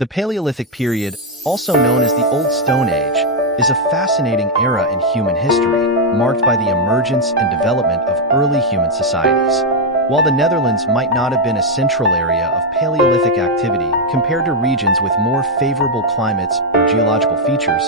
The Paleolithic period, also known as the Old Stone Age, is a fascinating era in human history, marked by the emergence and development of early human societies. While the Netherlands might not have been a central area of Paleolithic activity compared to regions with more favorable climates or geological features,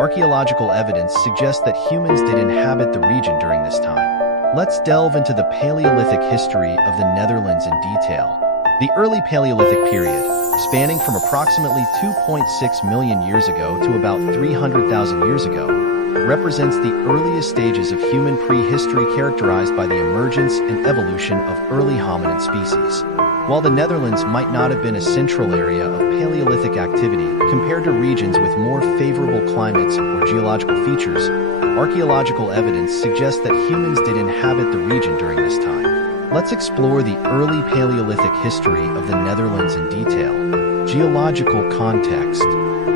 archaeological evidence suggests that humans did inhabit the region during this time. Let's delve into the Paleolithic history of the Netherlands in detail. The early Paleolithic period, spanning from approximately 2.6 million years ago to about 300,000 years ago, represents the earliest stages of human prehistory characterized by the emergence and evolution of early hominin species. While the Netherlands might not have been a central area of Paleolithic activity compared to regions with more favorable climates or geological features, archaeological evidence suggests that humans did inhabit the region during this time. Let's explore the early Paleolithic history of the Netherlands in detail. Geological context.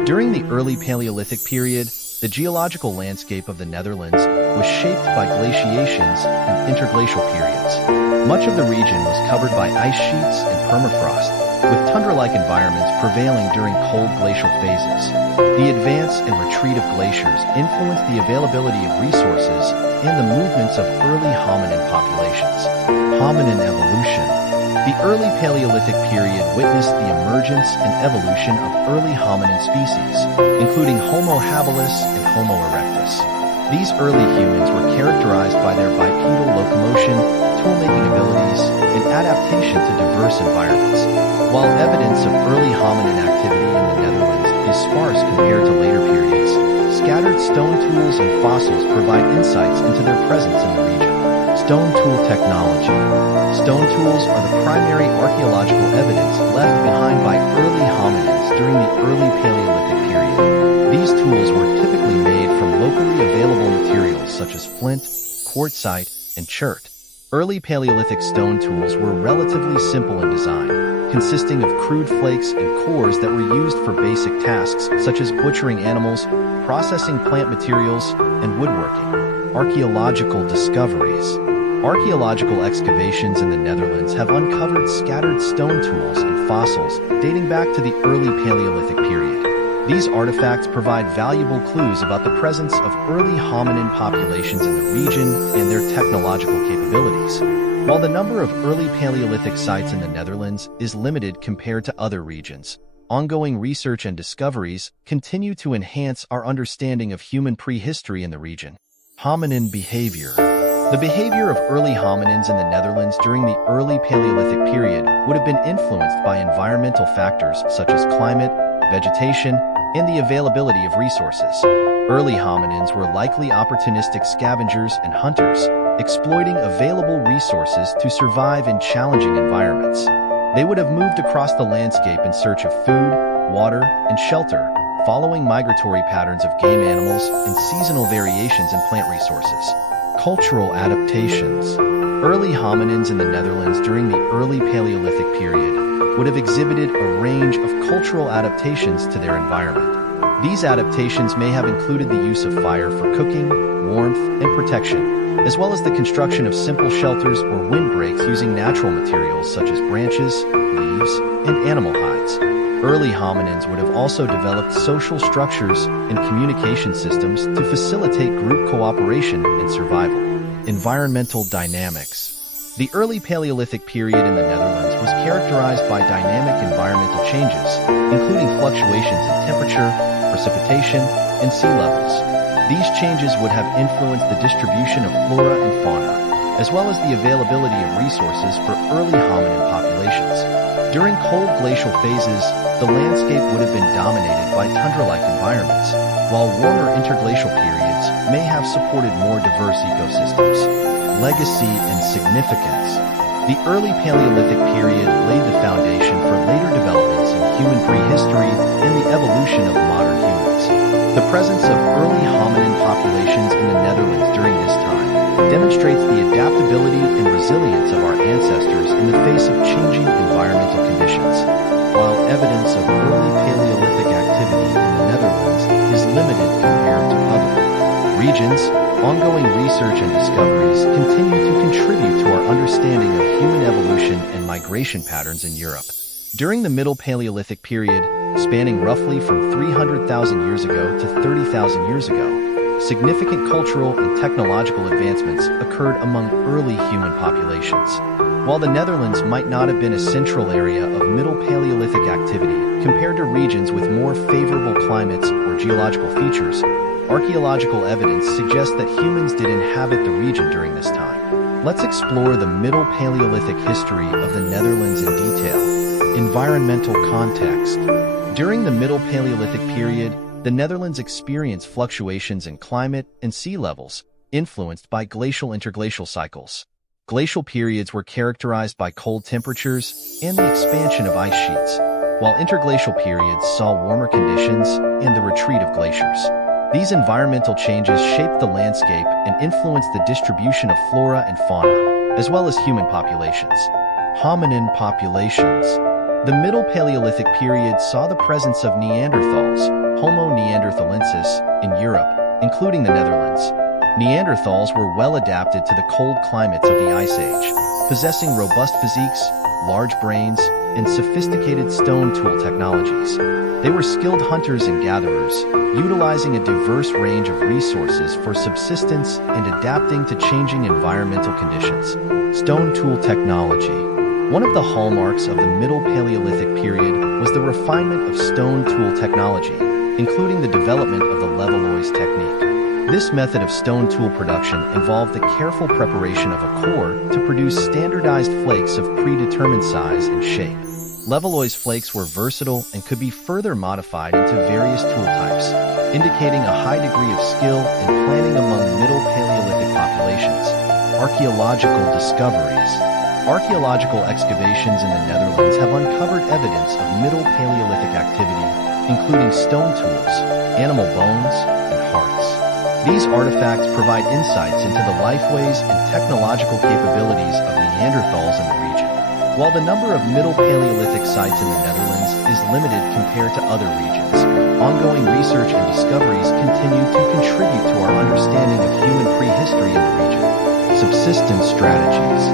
During the early Paleolithic period, the geological landscape of the Netherlands was shaped by glaciations and interglacial periods. Much of the region was covered by ice sheets and permafrost, with tundra-like environments prevailing during cold glacial phases. The advance and retreat of glaciers influenced the availability of resources and the movements of early hominin populations. Hominin evolution. The early Paleolithic period witnessed the emergence and evolution of early hominin species, including Homo habilis and Homo erectus. These early humans were characterized by their bipedal locomotion, tool-making abilities, and adaptation to diverse environments. While evidence of early hominin activity in the Netherlands is sparse compared to later periods, scattered stone tools and fossils provide insights into their presence in the region. Stone tool technology. Stone tools are the primary archaeological evidence left behind by early hominins during the early Paleolithic period. These tools were typically made from locally available materials such as flint, quartzite, and chert. Early Paleolithic stone tools were relatively simple in design, consisting of crude flakes and cores that were used for basic tasks such as butchering animals, processing plant materials, and woodworking. Archaeological discoveries. Archaeological excavations in the Netherlands have uncovered scattered stone tools and fossils dating back to the early Paleolithic period. These artifacts provide valuable clues about the presence of early hominin populations in the region and their technological capabilities. While the number of early Paleolithic sites in the Netherlands is limited compared to other regions, ongoing research and discoveries continue to enhance our understanding of human prehistory in the region. Hominin behavior. The behavior of early hominins in the Netherlands during the early Paleolithic period would have been influenced by environmental factors such as climate, vegetation, and the availability of resources. Early hominins were likely opportunistic scavengers and hunters, exploiting available resources to survive in challenging environments. They would have moved across the landscape in search of food, water, and shelter, following migratory patterns of game animals and seasonal variations in plant resources. Cultural adaptations. Early hominins in the Netherlands during the early Paleolithic period would have exhibited a range of cultural adaptations to their environment. These adaptations may have included the use of fire for cooking, warmth, and protection, as well as the construction of simple shelters or windbreaks using natural materials such as branches, leaves, and animal hides. Early hominins would have also developed social structures and communication systems to facilitate group cooperation and survival. Environmental dynamics. The early Paleolithic period in the Netherlands was characterized by dynamic environmental changes, including fluctuations in temperature, precipitation, and sea levels. These changes would have influenced the distribution of flora and fauna, as well as the availability of resources for early hominin populations. During cold glacial phases, the landscape would have been dominated by tundra-like environments, while warmer interglacial periods may have supported more diverse ecosystems. Legacy and significance. The early Paleolithic period laid the foundation for later developments in human prehistory and the evolution of modern humans. The presence of early hominin populations in the Netherlands during this time demonstrates the adaptability and resilience of our ancestors in the face of changing environmental conditions. While evidence of early Paleolithic activity in the Netherlands is limited compared to other regions, ongoing research and discoveries continue to contribute to our understanding of human evolution and migration patterns in Europe. During the Middle Paleolithic period, spanning roughly from 300,000 years ago to 30,000 years ago. Significant cultural and technological advancements occurred among early human populations. While the Netherlands might not have been a central area of Middle Paleolithic activity compared to regions with more favorable climates or geological features, archaeological evidence suggests that humans did inhabit the region during this time. Let's explore the Middle Paleolithic history of the Netherlands in detail. Environmental context. During the Middle Paleolithic period, the Netherlands experienced fluctuations in climate and sea levels, influenced by glacial-interglacial cycles. Glacial periods were characterized by cold temperatures and the expansion of ice sheets, while interglacial periods saw warmer conditions and the retreat of glaciers. These environmental changes shaped the landscape and influenced the distribution of flora and fauna, as well as human populations. Hominin populations. The Middle Paleolithic period saw the presence of Neanderthals, Homo neanderthalensis, in Europe, including the Netherlands. Neanderthals were well adapted to the cold climates of the Ice Age, possessing robust physiques, large brains, and sophisticated stone tool technologies. They were skilled hunters and gatherers, utilizing a diverse range of resources for subsistence and adapting to changing environmental conditions. Stone tool technology. One of the hallmarks of the Middle Paleolithic period was the refinement of stone tool technology, including the development of the levallois technique. This method of stone tool production involved the careful preparation of a core to produce standardized flakes of predetermined size and shape. Levallois flakes were versatile and could be further modified into various tool types, indicating a high degree of skill and planning among Middle Paleolithic populations. Archaeological discoveries. Archaeological excavations in the Netherlands have uncovered evidence of Middle Paleolithic activity, including stone tools, animal bones, and hearths. These artifacts provide insights into the lifeways and technological capabilities of Neanderthals in the region. While the number of Middle Paleolithic sites in the Netherlands is limited compared to other regions, ongoing research and discoveries continue to contribute to our understanding of human prehistory in the region. Subsistence strategies.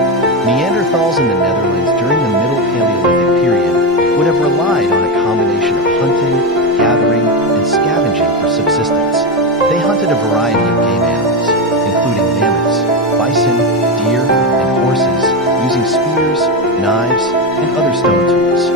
Neanderthals in the Netherlands during the Middle Paleolithic period would have relied on a combination of hunting, gathering, and scavenging for subsistence. They hunted a variety of game animals, including mammoths, bison, deer, and horses, using spears, knives, and other stone tools.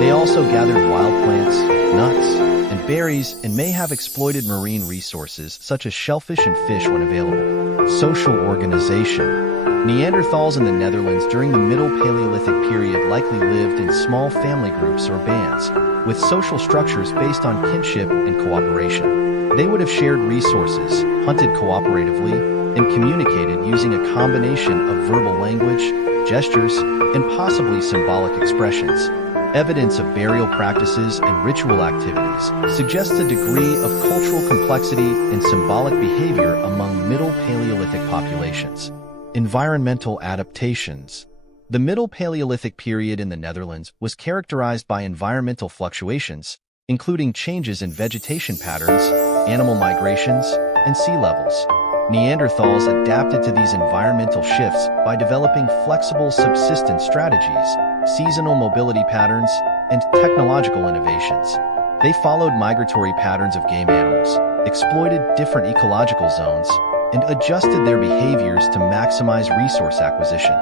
They also gathered wild plants, nuts, and berries and may have exploited marine resources such as shellfish and fish when available. Social organization. Neanderthals in the Netherlands during the Middle Paleolithic period likely lived in small family groups or bands, with social structures based on kinship and cooperation. They would have shared resources, hunted cooperatively, and communicated using a combination of verbal language, gestures, and possibly symbolic expressions. Evidence of burial practices and ritual activities suggests a degree of cultural complexity and symbolic behavior among Middle Paleolithic populations. Environmental adaptations. The Middle Paleolithic period in the Netherlands was characterized by environmental fluctuations, including changes in vegetation patterns, animal migrations, and sea levels. Neanderthals adapted to these environmental shifts by developing flexible subsistence strategies, seasonal mobility patterns, and technological innovations. They followed migratory patterns of game animals, exploited different ecological zones, and adjusted their behaviors to maximize resource acquisition.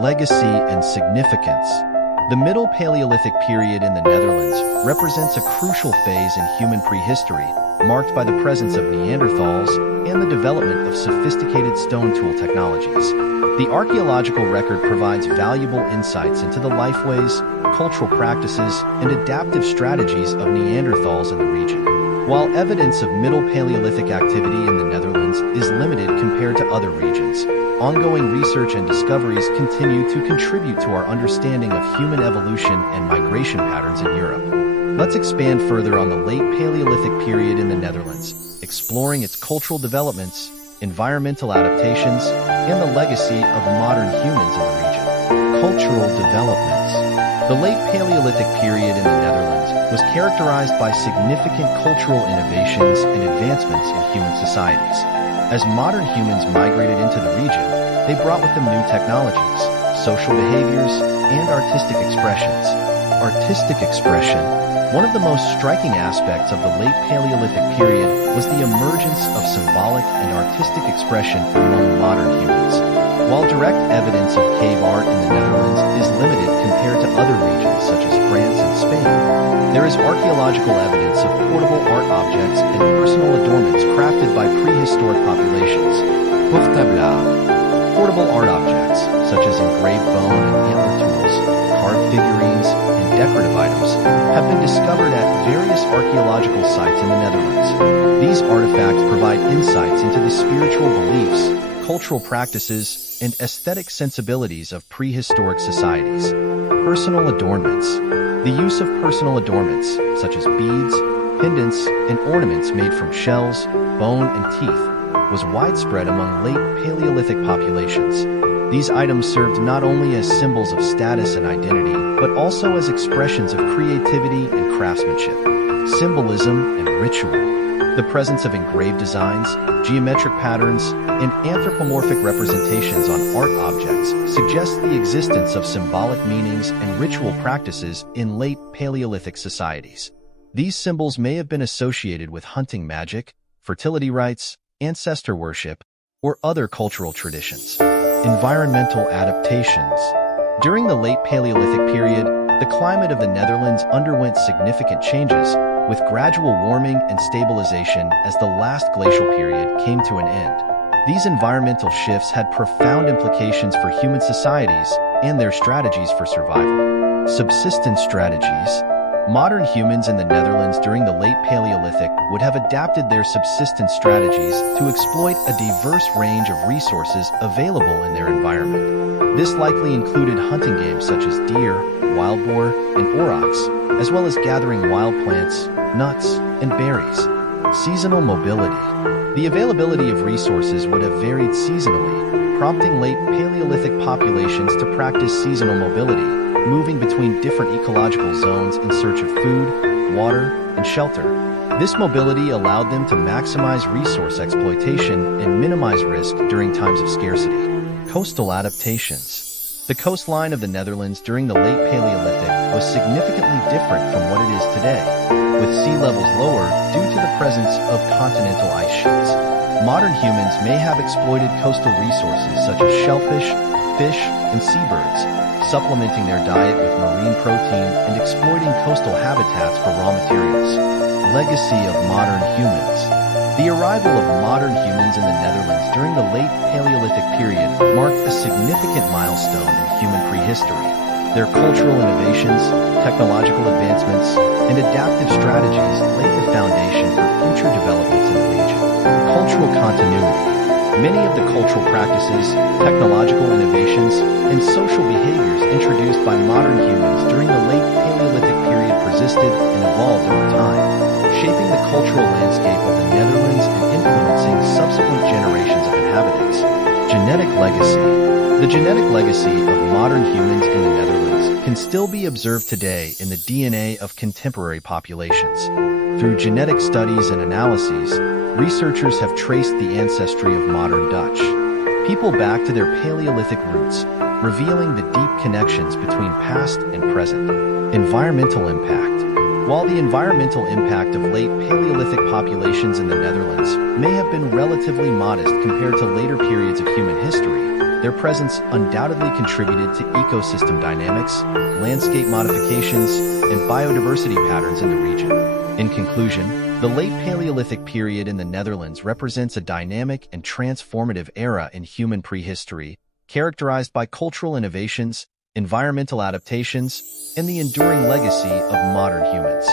Legacy and significance. The Middle Paleolithic period in the Netherlands represents a crucial phase in human prehistory, marked by the presence of Neanderthals and the development of sophisticated stone tool technologies. The archaeological record provides valuable insights into the lifeways, cultural practices, and adaptive strategies of Neanderthals in the region. While evidence of Middle Paleolithic activity in the Netherlands is limited compared to other regions, ongoing research and discoveries continue to contribute to our understanding of human evolution and migration patterns in Europe. Let's expand further on the late Paleolithic period in the Netherlands, exploring its cultural developments, environmental adaptations, and the legacy of modern humans in the region. Cultural developments. The late Paleolithic period in the Netherlands was characterized by significant cultural innovations and advancements in human societies. As modern humans migrated into the region, they brought with them new technologies, social behaviors, and artistic expressions. Artistic expression. One of the most striking aspects of the late Paleolithic period was the emergence of symbolic and artistic expression among modern humans. While direct evidence of cave art in the Netherlands is limited compared to other regions such as France and Spain, there is archaeological evidence of portable art objects and personal adornments crafted by prehistoric populations. Portable art. Portable art objects, such as engraved bone and antler tools, carved figurines, and decorative items, have been discovered at various archaeological sites in the Netherlands. These artifacts provide insights into the spiritual beliefs, cultural practices, and aesthetic sensibilities of prehistoric societies. Personal adornments. The use of personal adornments, such as beads, pendants, and ornaments made from shells, bone, and teeth, was widespread among late Paleolithic populations. These items served not only as symbols of status and identity, but also as expressions of creativity and craftsmanship, symbolism, and ritual. The presence of engraved designs, geometric patterns, and anthropomorphic representations on art objects suggests the existence of symbolic meanings and ritual practices in late Paleolithic societies. These symbols may have been associated with hunting magic, fertility rites, ancestor worship, or other cultural traditions. Environmental adaptations. During the late Paleolithic period, the climate of the Netherlands underwent significant changes, with gradual warming and stabilization as the last glacial period came to an end. These environmental shifts had profound implications for human societies and their strategies for survival. Subsistence strategies. Modern humans in the Netherlands during the late Paleolithic would have adapted their subsistence strategies to exploit a diverse range of resources available in their environment. This likely included hunting game such as deer, wild boar, and aurochs, as well as gathering wild plants, nuts, and berries. Seasonal mobility. The availability of resources would have varied seasonally, prompting late Paleolithic populations to practice seasonal mobility, moving between different ecological zones in search of food, water, and shelter. This mobility allowed them to maximize resource exploitation and minimize risk during times of scarcity. Coastal adaptations. The coastline of the Netherlands during the late Paleolithic was significantly different from what it is today, with sea levels lower due to the presence of continental ice sheets. Modern humans may have exploited coastal resources such as shellfish, fish, and seabirds, supplementing their diet with marine protein and exploiting coastal habitats for raw materials. Legacy of modern humans. The arrival of modern humans in the Netherlands during the late Paleolithic period marked a significant milestone in human prehistory. Their cultural innovations, technological advancements, and adaptive strategies laid the foundation for future developments in the region. Cultural continuity. Many of the cultural practices, technological innovations, and social behaviors introduced by modern humans during the late Paleolithic period persisted and evolved over time, shaping the cultural landscape of the Netherlands and influencing subsequent generations of inhabitants. Genetic legacy. The genetic legacy of modern humans in the Netherlands can still be observed today in the DNA of contemporary populations. Through genetic studies and analyses, researchers have traced the ancestry of modern Dutch people back to their Paleolithic roots, revealing the deep connections between past and present. Environmental impact. While the environmental impact of late Paleolithic populations in the Netherlands may have been relatively modest compared to later periods of human history, their presence undoubtedly contributed to ecosystem dynamics, landscape modifications, and biodiversity patterns in the region. In conclusion, the late Paleolithic period in the Netherlands represents a dynamic and transformative era in human prehistory, characterized by cultural innovations, environmental adaptations, and the enduring legacy of modern humans.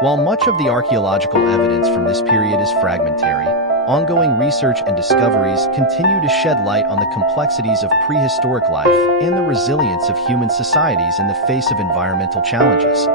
While much of the archaeological evidence from this period is fragmentary, ongoing research and discoveries continue to shed light on the complexities of prehistoric life and the resilience of human societies in the face of environmental challenges.